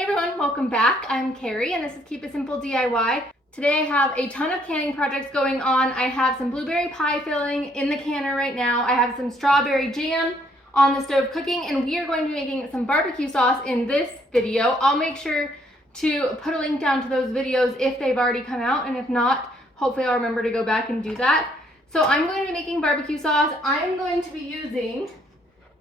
Hey everyone, welcome back. I'm Carrie and this is Keep It Simple DIY. Today I have a ton of canning projects going on. I have some blueberry pie filling in the canner right now. I have some strawberry jam on the stove cooking, and we are going to be making some barbecue sauce in this video. I'll make sure to put a link down to those videos if they've already come out, and if not, hopefully I'll remember to go back and do that. So I'm going to be making barbecue sauce. I'm going to be using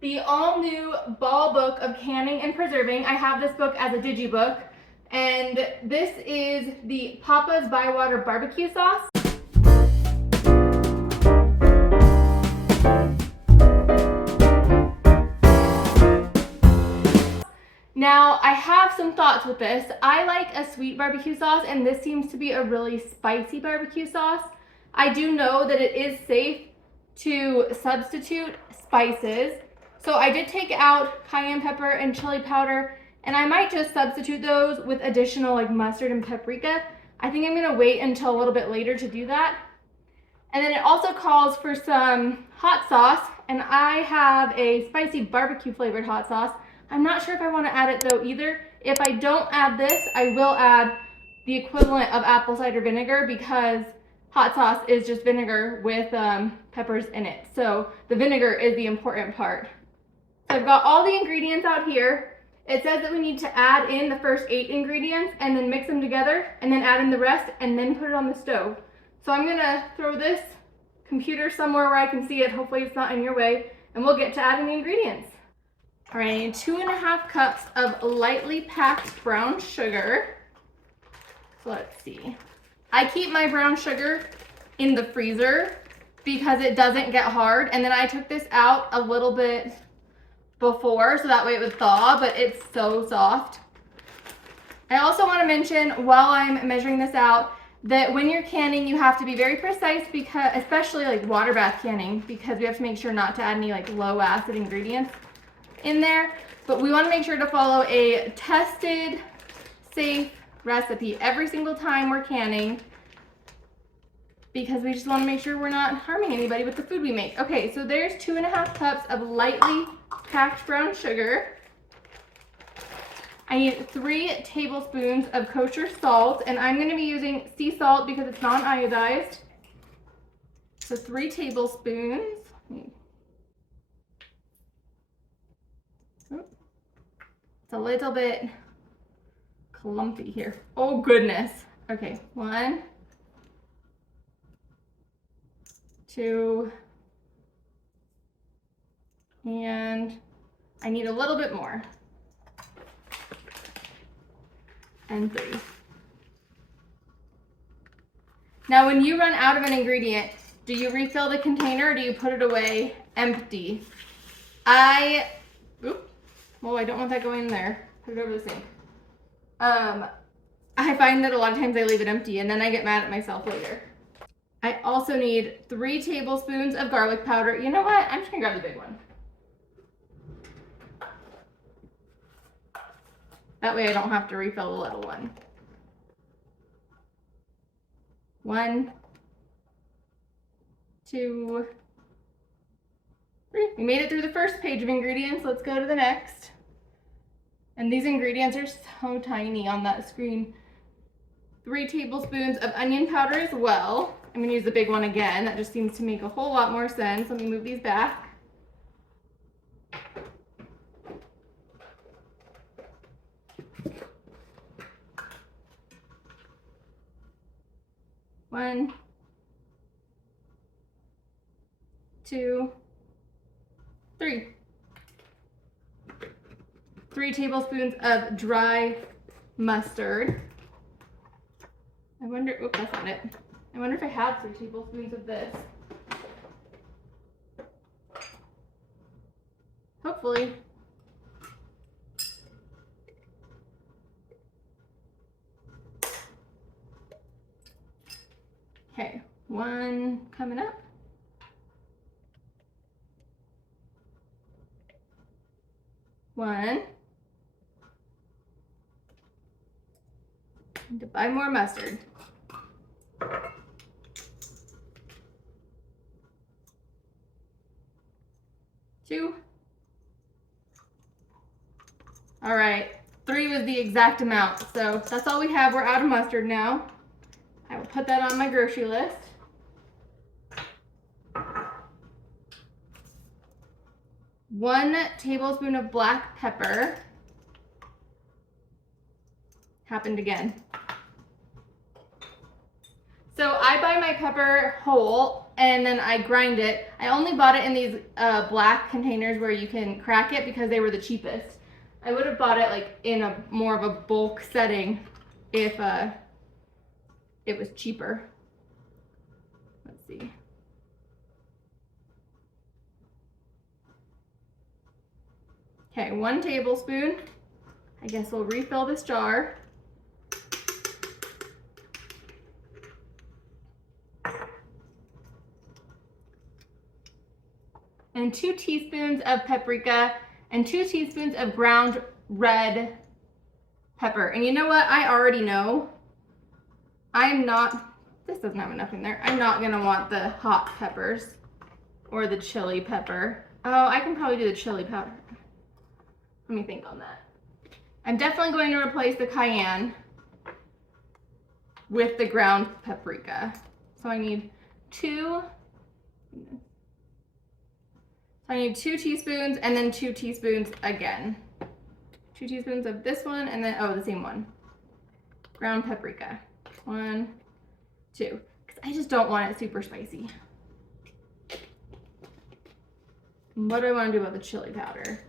the all-new Ball Book of Canning and Preserving. I have this book as a digibook, and this is the Papa's Bywater Barbecue Sauce. Now, I have some thoughts with this. I like a sweet barbecue sauce, and this seems to be a really spicy barbecue sauce. I do know that it is safe to substitute spices. So I did take out cayenne pepper and chili powder, and I might just substitute those with additional like mustard and paprika. I think I'm gonna wait until a little bit later to do that. And then it also calls for some hot sauce, and I have a spicy barbecue flavored hot sauce. I'm not sure if I wanna add it though either. If I don't add this, I will add the equivalent of apple cider vinegar, because hot sauce is just vinegar with peppers in it. So the vinegar is the important part. I've got all the ingredients out here. It says that we need to add in the first 8 ingredients and then mix them together and then add in the rest and then put it on the stove. So I'm gonna throw this computer somewhere where I can see it. Hopefully it's not in your way, and we'll get to adding the ingredients. All right, I need 2.5 cups of lightly packed brown sugar. So let's see. I keep my brown sugar in the freezer because it doesn't get hard, and then I took this out a little bit before so that way it would thaw, but it's so soft. I also want to mention while I'm measuring this out that when you're canning you have to be very precise, because especially like water bath canning, because we have to make sure not to add any like low acid ingredients in there. But we want to make sure to follow a tested, safe recipe every single time we're canning, because we just want to make sure we're not harming anybody with the food we make. Okay, so there's 2.5 cups of lightly packed brown sugar. I need 3 tablespoons of kosher salt, and I'm going to be using sea salt because it's non-iodized. So 3 tablespoons. It's a little bit clumpy here. Oh goodness. Okay, 1, 2, and I need a little bit more, and 3. Now when you run out of an ingredient, do you refill the container or do you put it away empty? Oh, I don't want that going in there. Put it over the sink. I find that a lot of times I leave it empty and then I get mad at myself later. I also need 3 tablespoons of garlic powder. You know what? I'm just gonna grab the big one. That way I don't have to refill the little one. 1, 2, 3. We made it through the first page of ingredients. Let's go to the next. And these ingredients are so tiny on that screen. 3 tablespoons of onion powder as well. I'm gonna use the big one again. That just seems to make a whole lot more sense. Let me move these back. 1, 2, 3. 3 tablespoons of dry mustard. I wonder, oops, that's not it. I wonder if I have 3 tablespoons of this. Hopefully. Okay, 1 coming up. 1. Need to buy more mustard. 2. All right, 3 was the exact amount. So that's all we have. We're out of mustard now. I will put that on my grocery list. One tablespoon of black pepper. Happened again. So I buy my pepper whole and then I grind it. I only bought it in these black containers where you can crack it because they were the cheapest. I would have bought it like in a more of a bulk setting if it was cheaper. Let's see. Okay, 1 tablespoon. I guess we'll refill this jar. And 2 teaspoons of paprika and 2 teaspoons of ground red pepper. And you know what? I already know this doesn't have enough in there. I'm not gonna want the hot peppers or the chili pepper. Oh, I can probably do the chili pepper. Let me think on that. I'm definitely going to replace the cayenne with the ground paprika. So I need 2 teaspoons and then 2 teaspoons again. 2 teaspoons of this one and then, oh, the same one. Ground paprika. 1, 2. Because I just don't want it super spicy. What do I want to do about the chili powder?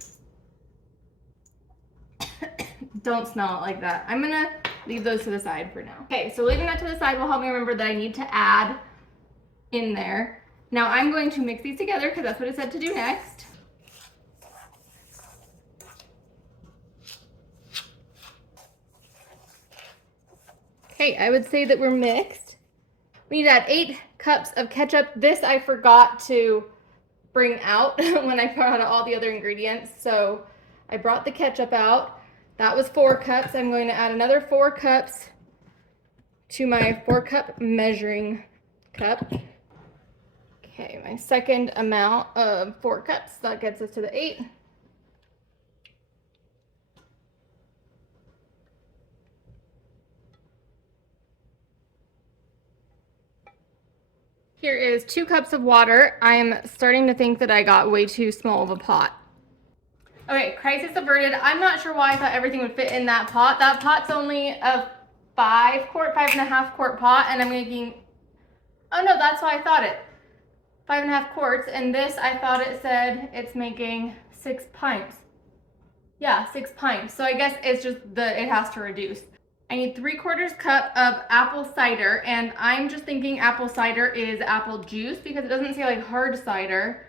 Don't smell it like that. I'm gonna leave those to the side for now. Okay, so leaving that to the side will help me remember that I need to add in there. Now I'm going to mix these together because that's what it said to do next. Okay, I would say that we're mixed. We need to add 8 cups of ketchup. This I forgot to bring out when I brought out all the other ingredients. So I brought the ketchup out. That was 4 cups. I'm going to add another 4 cups to my 4-cup measuring cup. Okay, my second amount of 4 cups. That gets us to the 8. Here is 2 cups of water. I'm starting to think that I got way too small of a pot. Okay, crisis averted. I'm not sure why I thought everything would fit in that pot. That pot's only a 5.5 quart pot, and I'm making, oh no, that's why I thought it. 5.5 quarts, and this I thought it said it's making 6 pints. Yeah, 6 pints. So I guess it's just it has to reduce. I need 3/4 cup of apple cider, and I'm just thinking apple cider is apple juice because it doesn't say like hard cider.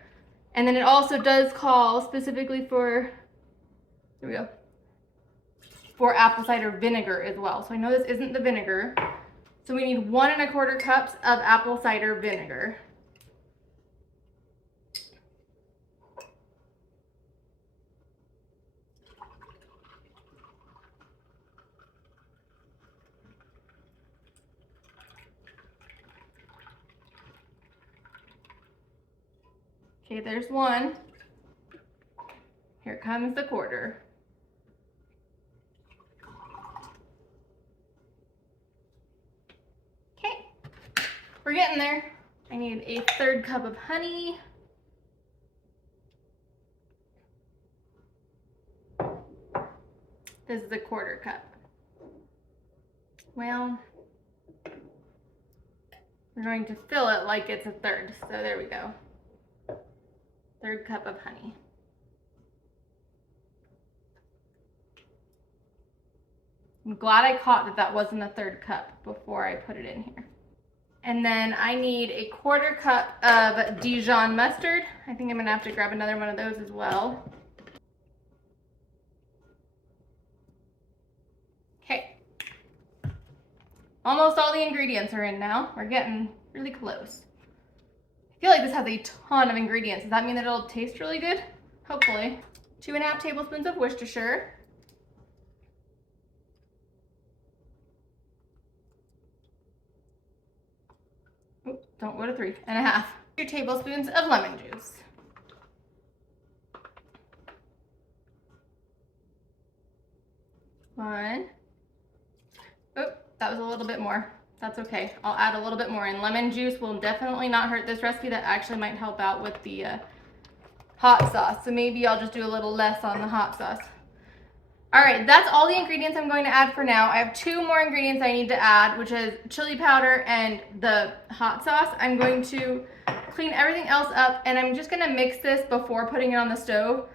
And then it also does call specifically for, there we go, for apple cider vinegar as well. So I know this isn't the vinegar. So we need 1.25 cups of apple cider vinegar. Okay, there's 1. Here comes the 1/4. Okay, we're getting there. I need a 1/3 cup of honey. This is a 1/4 cup. Well, we're going to fill it like it's a 1/3. So there we go. 1/3 cup of honey. I'm glad I caught that that wasn't a 1/3 cup before I put it in here. And then I need a 1/4 cup of Dijon mustard. I think I'm gonna have to grab another one of those as well. Okay. Almost all the ingredients are in now. We're getting really close. I feel like this has a ton of ingredients. Does that mean that it'll taste really good? Hopefully. 2.5 tablespoons of Worcestershire. Oops, don't go to 3.5. 2 tablespoons of lemon juice. ton. Oh, that was a little bit more. That's okay. I'll add a little bit more in. Lemon juice will definitely not hurt this recipe. That actually might help out with the hot sauce. So maybe I'll just do a little less on the hot sauce. All right, that's all the ingredients I'm going to add for now. I have 2 more ingredients I need to add, which is chili powder and the hot sauce. I'm going to clean everything else up, and I'm just gonna mix this before putting it on the stove.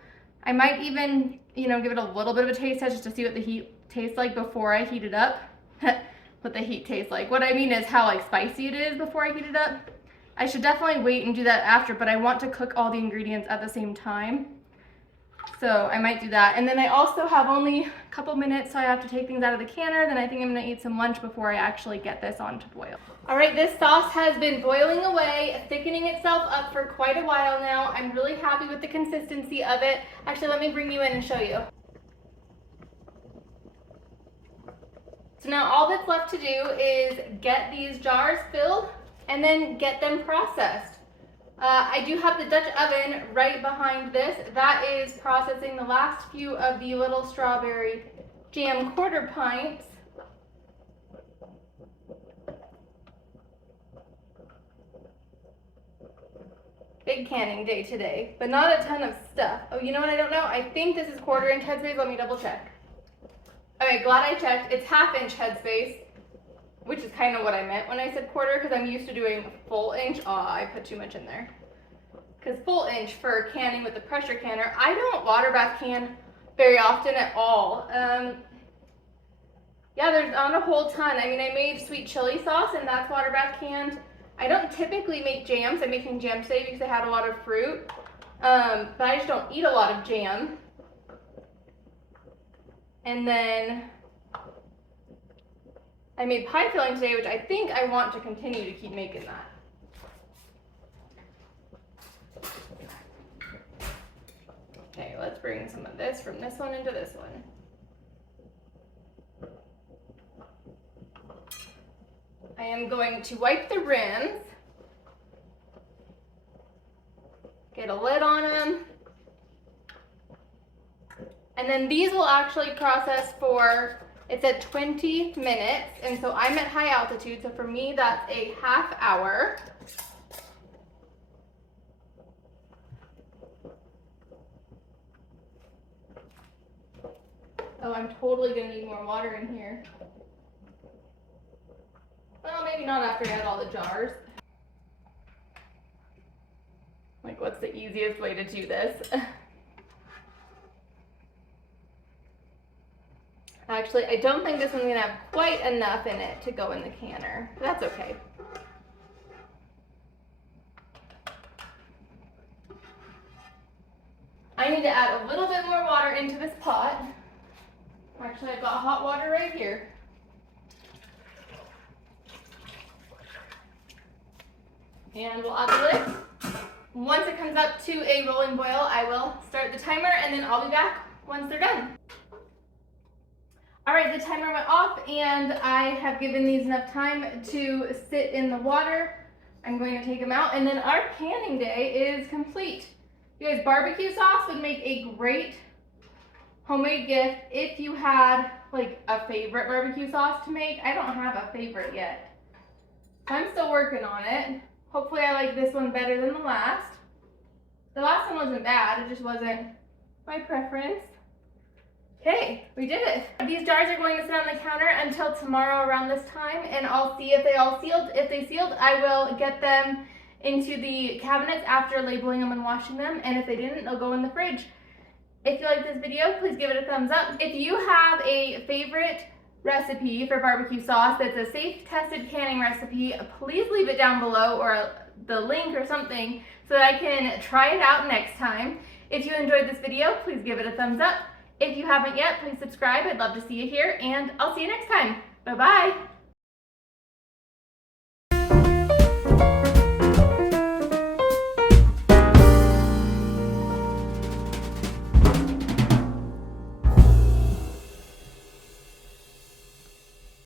I might even, give it a little bit of a taste test just to see what the heat tastes like before I heat it up. What the heat tastes like. What I mean is how spicy it is before I heat it up. I should definitely wait and do that after, but I want to cook all the ingredients at the same time. So I might do that. And then I also have only a couple minutes, so I have to take things out of the canner. Then I think I'm gonna eat some lunch before I actually get this on to boil. All right, this sauce has been boiling away, thickening itself up for quite a while now. I'm really happy with the consistency of it. Actually, let me bring you in and show you. So now all that's left to do is get these jars filled and then get them processed. I do have the Dutch oven right behind this. That is processing the last few of the little strawberry jam quarter pints. Big canning day today, but not a ton of stuff. Oh, you know what I don't know? I think this is 1/4 inch headspace. Let me double check. Okay, glad I checked. It's 1/2 inch headspace, which is kind of what I meant when I said 1/4, because I'm used to doing full inch. Oh, I put too much in there. Because full inch for canning with the pressure canner. I don't water bath can very often at all. Yeah, there's not a whole ton. I mean, I made sweet chili sauce, and that's water bath canned. I don't typically make jams. I'm making jam today because I had a lot of fruit. But I just don't eat a lot of jam. And then I made pie filling today, which I think I want to continue to keep making that. Okay, let's bring some of this from this one into this one. I am going to wipe the rims, get a lid on them, and then these will actually process for, it said 20 minutes, and so I'm at high altitude, so for me that's a 1/2 hour. Oh, I'm totally gonna need more water in here. Well, maybe not after I had all the jars. Like, what's the easiest way to do this? Actually, I don't think this one's gonna have quite enough in it to go in the canner. That's okay. I need to add a little bit more water into this pot. Actually, I've got hot water right here. And we'll add the lid. Once it comes up to a rolling boil, I will start the timer, and then I'll be back once they're done. All right, the timer went off, and I have given these enough time to sit in the water. I'm going to take them out, and then our canning day is complete. You guys, barbecue sauce would make a great homemade gift if you had like a favorite barbecue sauce to make. I don't have a favorite yet. I'm still working on it. Hopefully I like this one better than the last. The last one wasn't bad, it just wasn't my preference. Okay, we did it. These jars are going to sit on the counter until tomorrow around this time, and I'll see if they all sealed. If they sealed, I will get them into the cabinets after labeling them and washing them, and if they didn't, they'll go in the fridge. If you like this video, please give it a thumbs up. If you have a favorite recipe for barbecue sauce that's a safe, tested canning recipe, please leave it down below, or the link or something, so that I can try it out next time. If you enjoyed this video, please give it a thumbs up. If you haven't yet, please subscribe. I'd love to see you here, and I'll see you next time. Bye-bye.